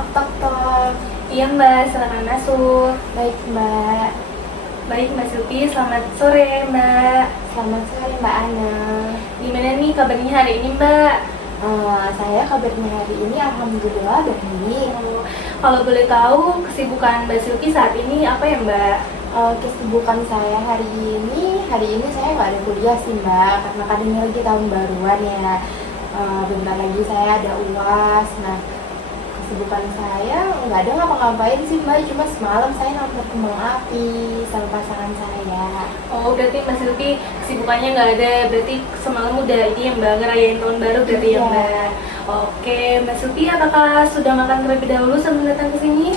Tok tok tok. Iya Mbak, silakan masuk. Baik Mbak. Baik Mbak Silvi, selamat sore Mbak. Selamat sore Mbak Ana. Gimana nih kabarnya hari ini Mbak? Saya kabarnya hari ini alhamdulillah baik. Kalau boleh tahu kesibukan Mbak Silvi saat ini apa ya Mbak? Kesibukan saya hari ini saya nggak ada kuliah sih Mbak, karena kan ini lagi tahun baruan ya. Bentar lagi saya ada UAS. Nah, kesibukan saya nggak ada ngapa-ngapain sih Mbak, cuma semalam saya nonton kembang api sama pasangan saya. Oh berarti Mbak Silvi kesibukannya nggak ada, berarti semalam udah ini ya Mbak, ngerayain tahun baru berarti ya Iya. Mbak. Oke Mbak Silvi, apakah sudah makan terlebih dahulu sebelum datang ke sini?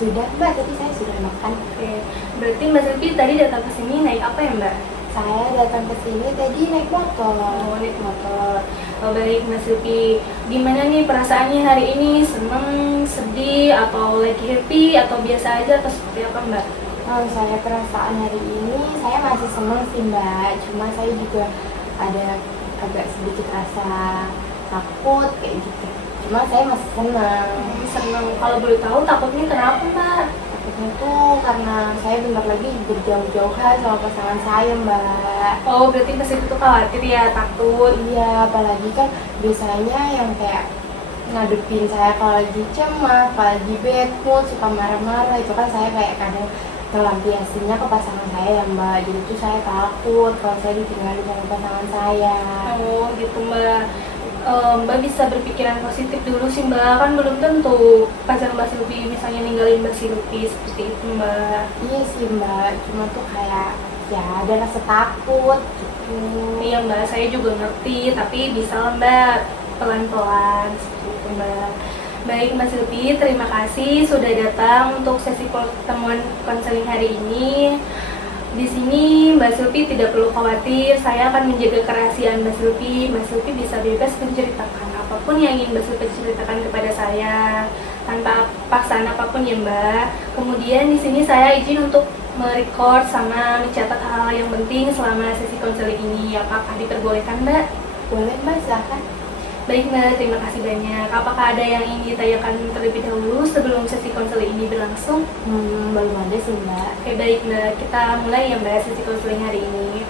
Sudah Mbak, tapi saya sudah makan. Oke, berarti Mbak Silvi tadi datang ke sini naik apa ya Mbak? Saya datang ke sini tadi naik motor. Oh, naik motor. Oh, baik Mbak Silvi. Gimana nih perasaannya hari ini? Seneng, sedih, atau lagi happy, atau biasa aja, atau seperti apa Mbak? Saya perasaan hari ini saya masih senang sih Mbak, cuma saya juga ada agak sedikit rasa takut kayak gitu. Cuma saya masih senang. Seneng. Kalau boleh tahu takutnya kenapa Mbak? Takutnya tuh karena saya bentar lagi berjauh-jauhan sama pasangan saya Mbak. Oh, berarti Mbak Silvi tuh khawatir ya, takut. Iya, apalagi kan biasanya yang kayak ngadepin saya kalau lagi cemas, kalau lagi bad mood, suka marah-marah, itu kan saya kayak kadang ngelampiasinnya ke pasangan saya ya Mbak. Jadi tuh saya takut kalau saya ditinggalin sama pasangan saya. Oh, gitu Mbak. Mbak bisa berpikiran positif dulu sih Mbak, kan belum tentu pacar Mbak Silvi misalnya ninggalin Mbak Silvi seperti itu Mbak. Iya sih Mbak, cuma tuh kayak ya ada rasa takut gitu. Iya Mbak, saya juga ngerti, tapi bisa lah Mbak, pelan-pelan seperti itu Mbak. Baik Mbak Silvi, terima kasih sudah datang untuk sesi pertemuan konseling hari ini. Di sini Mbak Silvi tidak perlu khawatir, saya akan menjaga kerahasiaan Mbak Silvi. Mbak Silvi bisa bebas menceritakan apapun yang ingin Mbak Silvi ceritakan kepada saya tanpa paksaan apapun ya Mbak. Kemudian di sini saya izin untuk merecord sama mencatat hal-hal yang penting selama sesi konseling ini. Apakah diperbolehkan Mbak? Boleh Mbak, silahkan. Baik Mbak, terima kasih banyak. Apakah ada yang ingin ditanyakan terlebih dahulu sebelum sesi konseling ini berlangsung? Belum ada sih Mbak. Oke baik Mbak, kita mulai ya Mbak sesi konseling hari ini.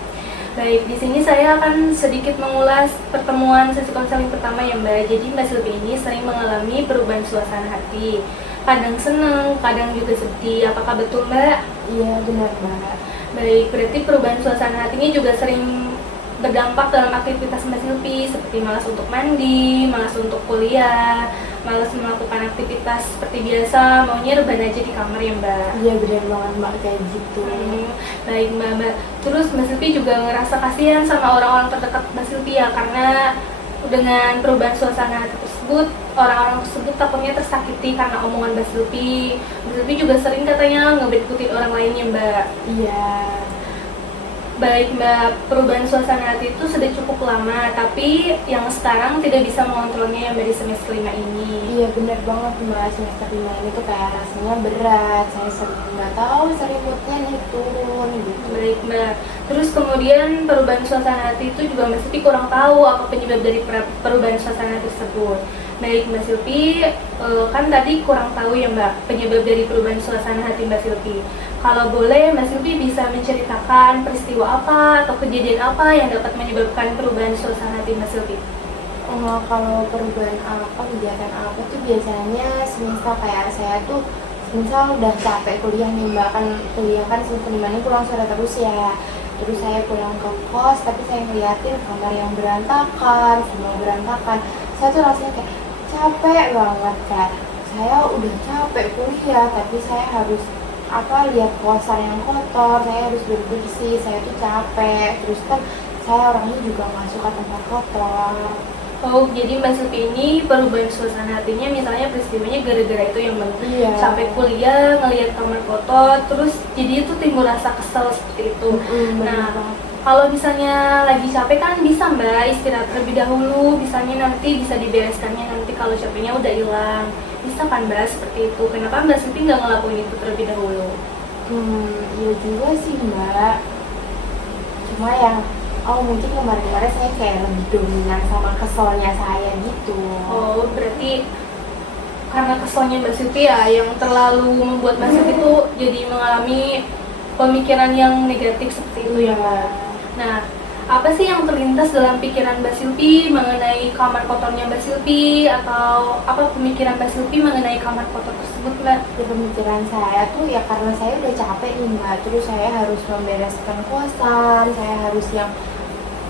Baik, di sini saya akan sedikit mengulas pertemuan sesi konseling pertama ya Mbak. Jadi Mbak Silvi ini sering mengalami perubahan suasana hati. Kadang senang, kadang juga sedih. Apakah betul Mbak? Iya benar Mbak. Baik, berarti perubahan suasana hatinya juga sering berdampak dalam aktivitas Mbak Silvi, seperti malas untuk mandi, malas untuk kuliah, malas melakukan aktivitas seperti biasa, maunya rebahan aja di kamar ya Mbak. Iya benar banget Mbak, kayak gitu. Baik Mbak. Terus Mbak Silvi juga ngerasa kasihan sama orang-orang terdekat Mbak Silvi ya, karena dengan perubahan suasana hati tersebut, orang-orang tersebut takutnya tersakiti karena omongan Mbak Silvi. Mbak Silvi juga sering katanya ngebet-betin orang lainnya Mbak. Iya. Baik Mbak, perubahan suasana hati itu sudah cukup lama, tapi yang sekarang tidak bisa mengontrolnya yang dari semester 5 ini. Iya benar banget Mbak, semester 5 ini tuh kayak rasanya berat. Saya sering nggak tahu selimutnya naik turun gitu. Baik Mbak, terus kemudian perubahan suasana hati itu juga Mbak Silvi kurang tahu apa penyebab dari perubahan suasana hati tersebut. Baik Mbak Silvi, kan tadi kurang tahu ya Mbak penyebab dari perubahan suasana hati Mbak Silvi. Kalau boleh Mbak Silvi bisa menceritakan peristiwa apa atau kejadian apa yang dapat menyebabkan perubahan suasana hati Mbak Silvi? Kalau perubahan apa, kegiatan apa tuh biasanya semisal kayak saya tuh misal udah capek kuliah nih Mbak, kan kuliah kan semester 5 ini pulang sore terus ya. Terus saya pulang ke kos, tapi saya ngeliatin kamar yang berantakan, semua berantakan. Saya tuh rasanya kayak capek banget kan. Saya udah capek kuliah, tapi saya harus lihat kosan yang kotor, saya harus bersih, saya tuh capek. Terus kan saya orangnya juga nggak suka tempat kotor. Oh, jadi Mbak Silvi ini perubahan suasana hatinya misalnya peristiwanya gara-gara itu yang Mbak Iya. sampai kuliah ngelihat kamar kotor, terus jadi itu timbul rasa kesel seperti itu. Nah, kalau misalnya lagi capek kan bisa Mbak istirahat terlebih dahulu, misalnya nanti bisa dibereskannya nanti kalau capeknya udah hilang. Bisa kan Mbak seperti itu? Kenapa Mbak Silvi nggak ngelakuin itu terlebih dahulu? Iya juga sih Mbak. Cuma yang mungkin kemarin-kemarin saya kayak lebih dominan sama keselnya saya gitu. Oh, berarti karena keselnya Mbak Silvi ya, yang terlalu membuat Mbak Silvi itu jadi mengalami pemikiran yang negatif seperti itu ya Mbak. Nah, apa sih yang terlintas dalam pikiran Mbak Silvi mengenai kamar kotornya Mbak Silvi, atau apa pemikiran Mbak Silvi mengenai kamar kotor tersebut Mbak? Di pemikiran saya tuh ya karena saya udah capek nih Mbak, terus saya harus membereskan kosan, saya harus yang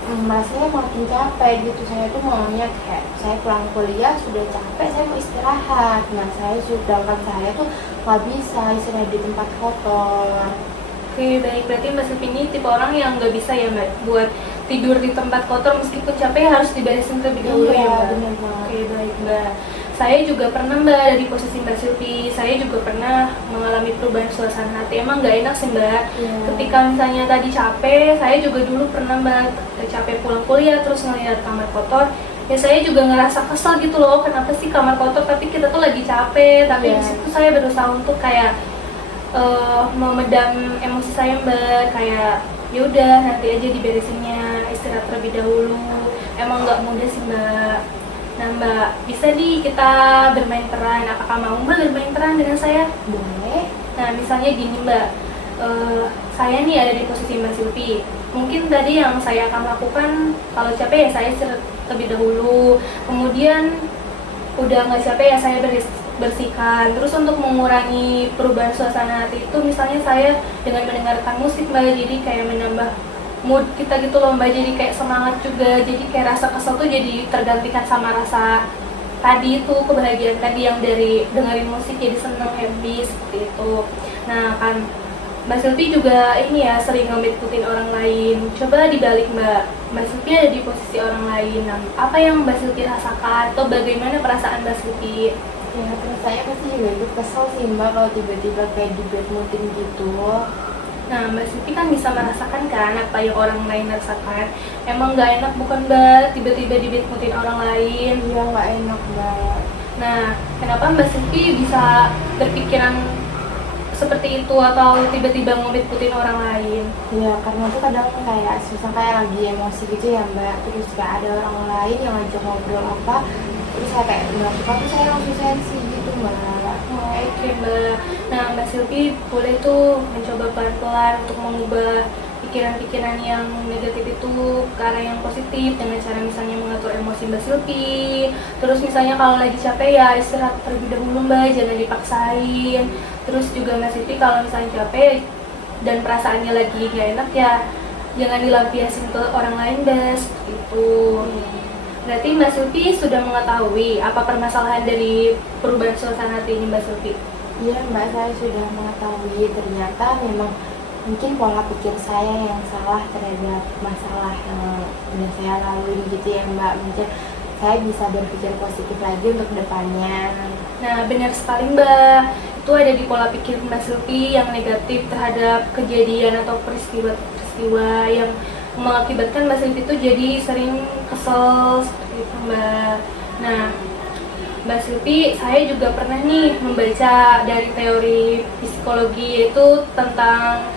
rasanya makin capek gitu. Saya tuh maunya kayak saya pulang kuliah sudah capek, saya mau istirahat. Nah sedangkan saya tuh nggak bisa istirahat di tempat kotor. Oke, baik. Berarti Mbak Silvi ini tipe orang yang nggak bisa ya Mbak buat tidur di tempat kotor meskipun capek harus diberesin terlebih dahulu ya Mbak? Bener banget. Oke, baik Mbak. Saya juga pernah Mbak dari posisi Mbak Silvi, saya juga pernah mengalami perubahan suasana hati. Emang nggak enak sih Mbak. Iya. Ketika misalnya tadi capek, saya juga dulu pernah Mbak capek pulang kuliah terus ngeliat kamar kotor. Ya saya juga ngerasa kesel gitu loh, kenapa sih kamar kotor tapi kita tuh lagi capek. Tapi Iya. di situ saya berusaha untuk kayak memedam emosi saya Mbak, kayak ya udah nanti aja diberesinnya, istirahat terlebih dahulu. Emang nggak mudah sih Mbak. Nah Mbak, bisa nih kita bermain peran. Apakah mau Mbak bermain peran dengan saya? Boleh. Nah misalnya gini Mbak, saya nih ada di posisi Mbak Silvi. Mungkin tadi yang saya akan lakukan kalau capek ya saya istirahat terlebih dahulu. Kemudian udah nggak capek ya saya bersihkan. Terus untuk mengurangi perubahan suasana hati itu misalnya saya dengan mendengarkan musik Mbak, jadi kayak menambah mood kita gitu loh Mbak, jadi kayak semangat juga, jadi kayak rasa kesel tuh jadi tergantikan sama rasa tadi itu, kebahagiaan tadi yang dari dengerin musik jadi seneng, happy seperti itu. Nah kan Mbak Silvi juga ini ya sering ngikutin orang lain. Coba dibalik Mbak Silvi ada di posisi orang lain. Nah, apa yang Mbak Silvi rasakan atau bagaimana perasaan Mbak Silvi? Ya terus saya pasti juga ikut kesel sih Mbak kalau tiba-tiba kayak di bad moodin gitu. Nah, Mbak Silvi kan bisa merasakan kan apa yang orang lain rasakan. Emang nggak enak bukan Mbak, tiba-tiba dibet-mutin orang lain. Iya nggak enak Mbak. Nah, kenapa Mbak Silvi bisa berpikiran seperti itu atau tiba-tiba ngebet-mutin orang lain? Ya karena tuh kadang kayak susah kayak lagi emosi gitu ya Mbak. Terus kayak ada orang lain yang ngajak ngobrol apa, terus saya kayak nggak suka tuh saya langsung sensi gitu Mbak. Oh, oke Mbak. Nah Mbak Silvi boleh tuh mencoba pelan-pelan untuk mengubah pikiran-pikiran yang negatif itu ke arah yang positif dengan cara misalnya mengatur emosi Mbak Silvi. Terus misalnya kalau lagi capek ya istirahat terlebih dahulu Mbak, jangan dipaksain. Terus juga Mbak Silvi kalau misalnya capek dan perasaannya lagi gak enak ya jangan dilampiasin ke orang lain Mbak, seperti itu. Berarti Mbak Silvi sudah mengetahui apa permasalahan dari perubahan suasana hati ini Mbak Silvi? Iya Mbak, saya sudah mengetahui ternyata memang mungkin pola pikir saya yang salah terhadap masalah yang sudah saya lalui gitu ya Mbak. Mungkin saya bisa berpikir positif lagi untuk depannya. Nah benar sekali Mbak, itu ada di pola pikir Mbak Silvi yang negatif terhadap kejadian atau peristiwa yang mengakibatkan Mbak Silvi itu jadi sering kesel seperti itu Mbak. Nah Mbak Silvi, saya juga pernah nih membaca dari teori psikologi, yaitu tentang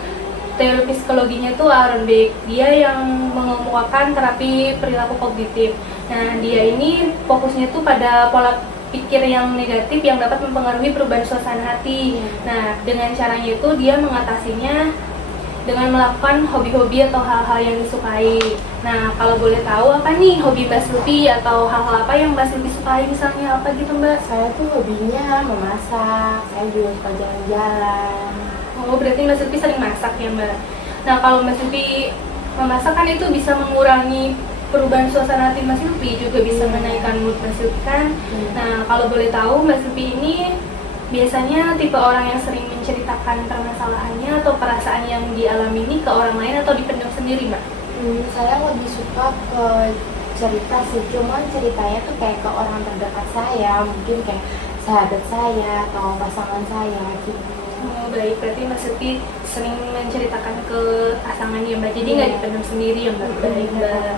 teori psikologinya itu Aaron Beck. Dia yang mengemukakan terapi perilaku kognitif. Nah, dia ini fokusnya itu pada pola pikir yang negatif yang dapat mempengaruhi perubahan suasana hati. Nah, dengan caranya itu dia mengatasinya dengan melakukan hobi-hobi atau hal-hal yang disukai. Nah, kalau boleh tahu apa nih hobi Mbak Silvi atau hal-hal apa yang Mbak Silvi sukai, misalnya apa gitu Mbak? Saya tuh hobinya memasak, saya juga suka jalan-jalan. Oh, berarti Mbak Silvi sering masak ya Mbak? Nah, kalau Mbak Silvi memasak kan itu bisa mengurangi perubahan suasana hati Mbak Silvi, juga bisa menaikkan mood Mbak Silvi kan? Nah, kalau boleh tahu Mbak Silvi ini biasanya tipe orang yang sering menceritakan permasalahannya atau perasaan yang dialami ini ke orang lain atau dipendam sendiri Mbak? Saya lebih suka ke cerita sih, cuman ceritanya tuh kayak ke orang terdekat saya, mungkin kayak sahabat saya atau pasangan saya gitu. Oh, baik, berarti Mbak Silvi sering menceritakan ke pasangannya Mbak, jadi nggak dipendam sendiri ya Mbak? Baik Mbak.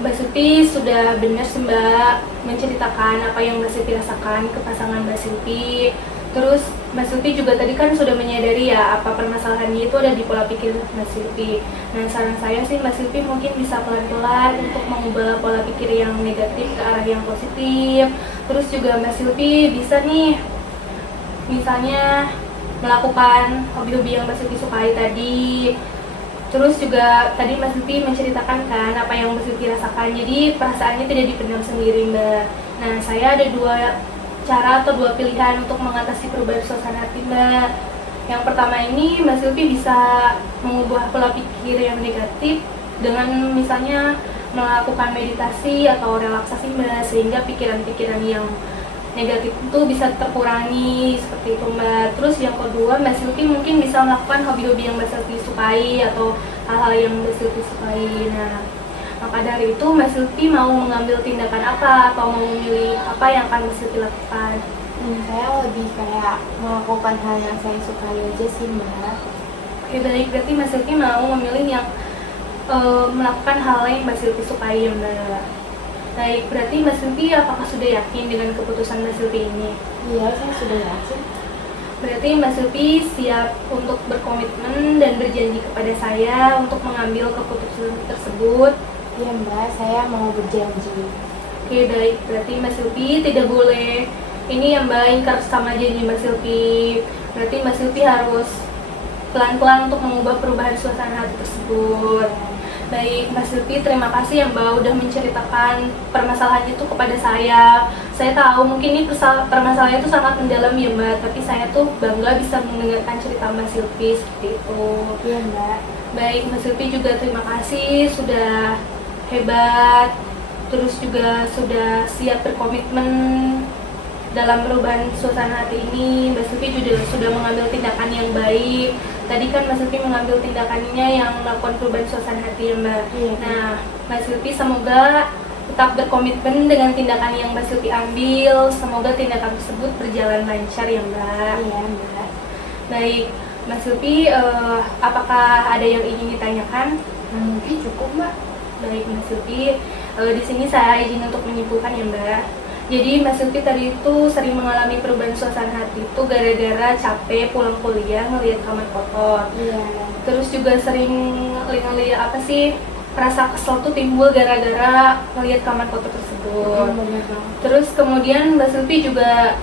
Mbak Silvi sudah benar sih Mbak menceritakan apa yang Mbak Silvi rasakan ke pasangan Mbak Silvi. Terus Mbak Silvi juga tadi kan sudah menyadari ya apa permasalahannya itu ada di pola pikir Mbak Silvi. Nah saran saya sih Mbak Silvi mungkin bisa pelan-pelan untuk mengubah pola pikir yang negatif ke arah yang positif. Terus juga Mbak Silvi bisa nih, misalnya melakukan hobi-hobi yang Mbak Silvi sukai tadi. Terus juga tadi Mbak Silvi menceritakan kan apa yang Mbak Silvi rasakan, jadi perasaannya tidak dipendam sendiri Mbak. Nah, saya ada dua cara atau dua pilihan untuk mengatasi perubahan suasana hati Mbak. Yang pertama ini Mbak Silvi bisa mengubah pola pikir yang negatif dengan misalnya melakukan meditasi atau relaksasi Mbak, sehingga pikiran-pikiran yang negatif itu bisa terkurangi seperti itu Mbak. Terus yang kedua, Mbak Silvi mungkin bisa melakukan hobi-hobi yang Mbak Silvi sukai atau hal-hal yang Mbak Silvi sukai. Nah, maka dari itu Mbak Silvi mau mengambil tindakan apa atau mau memilih apa yang akan Mbak Silvi lakukan? Saya lebih kayak melakukan hal yang saya sukai aja sih Mbak. Oke, baik, berarti Mbak Silvi mau memilih yang melakukan hal yang Mbak Silvi sukai ya Mbak. Baik, berarti Mbak Silvi apakah sudah yakin dengan keputusan Mbak Silvi ini? Iya, saya sudah yakin. Berarti Mbak Silvi siap untuk berkomitmen dan berjanji kepada saya untuk mengambil keputusan tersebut. Iya Mbak, saya mau berjanji. Oke, baik, berarti Mbak Silvi tidak boleh ini ya Mbak, ingkar sama janji Mbak Silvi. Berarti Mbak Silvi harus pelan-pelan untuk mengubah perubahan suasana hati tersebut. Baik, Mbak Silvi, terima kasih ya Mbak udah menceritakan permasalahan itu kepada saya. Saya tahu mungkin ini permasalahan itu sangat mendalam ya Mbak, tapi saya tuh bangga bisa mendengarkan cerita Mbak Silvi seperti itu. Iya Mbak. Baik, Mbak Silvi juga terima kasih sudah hebat, terus juga sudah siap berkomitmen dalam perubahan suasana hati ini. Mbak Silvi juga sudah mengambil tindakan yang baik. Tadi kan Mbak Silvi mengambil tindakannya yang melakukan perubahan suasana hati ya Mbak. Iya. Nah, Mbak Silvi semoga tetap berkomitmen dengan tindakan yang Mbak Silvi ambil. Semoga tindakan tersebut berjalan lancar ya Mbak. Iya Mbak. Baik, Mbak Silvi, apakah ada yang ingin ditanyakan? Mungkin cukup Mbak. Baik, Mbak Silvi, di sini saya izin untuk menyimpulkan ya Mbak. Jadi Mbak Silvi tadi itu sering mengalami perubahan suasana hati itu gara-gara capek pulang kuliah ngelihat kamar kotor. Iya. Terus juga sering ngelihat apa sih, rasa kesel tuh timbul gara-gara ngelihat kamar kotor tersebut. Benar banget. Terus kemudian Mbak Silvi juga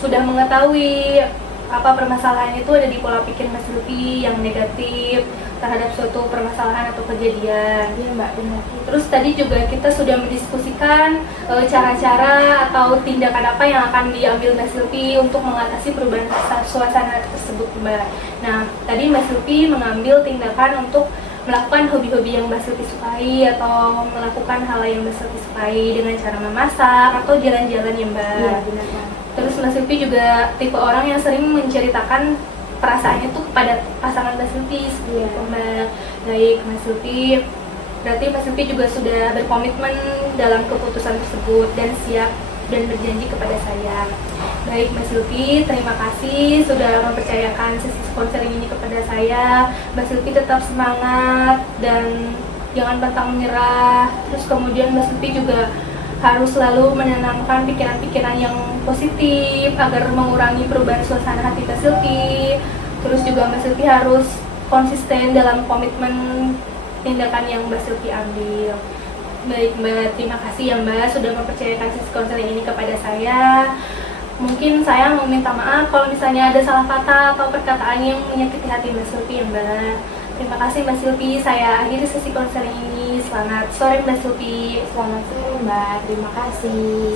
sudah mengetahui apa permasalahan itu ada di pola pikir Mbak Silvi yang negatif terhadap suatu permasalahan atau kejadian. Iya Mbak, benar. Terus tadi juga kita sudah mendiskusikan cara-cara atau tindakan apa yang akan diambil Mbak Silvi untuk mengatasi perubahan suasana tersebut Mbak. Nah, tadi Mbak Silvi mengambil tindakan untuk melakukan hobi-hobi yang Mbak Silvi sukai atau melakukan hal yang Mbak Silvi sukai dengan cara memasak atau jalan-jalan ya Mbak. Iya, benar banget. Terus Mbak Silvi juga tipe orang yang sering menceritakan perasaannya tuh kepada pasangan Mbak Silvi seperti itu Mbak. Baik, Mbak Silvi, berarti Mbak Silvi juga sudah berkomitmen dalam keputusan tersebut dan siap dan berjanji kepada saya. Baik Mbak Silvi, terima kasih sudah mempercayakan sesi konseling ini kepada saya. Mbak Silvi tetap semangat dan jangan pantang menyerah. Terus kemudian Mbak Silvi juga harus selalu menenangkan pikiran-pikiran yang positif agar mengurangi perubahan suasana hati Mbak Silvi. Terus juga Mbak Silvi harus konsisten dalam komitmen tindakan yang Mbak Silvi ambil. Baik Mbak, terima kasih ya Mbak sudah mempercayakan sesi konseling ini kepada saya. Mungkin saya mau minta maaf kalau misalnya ada salah kata atau perkataan yang menyakiti hati Mbak Silvi ya Mbak. Terima kasih Mbak Silvi, saya akhiri sesi konseling ini. Selamat sore Mbak Silvi. Selamat sore Mbak, terima kasih.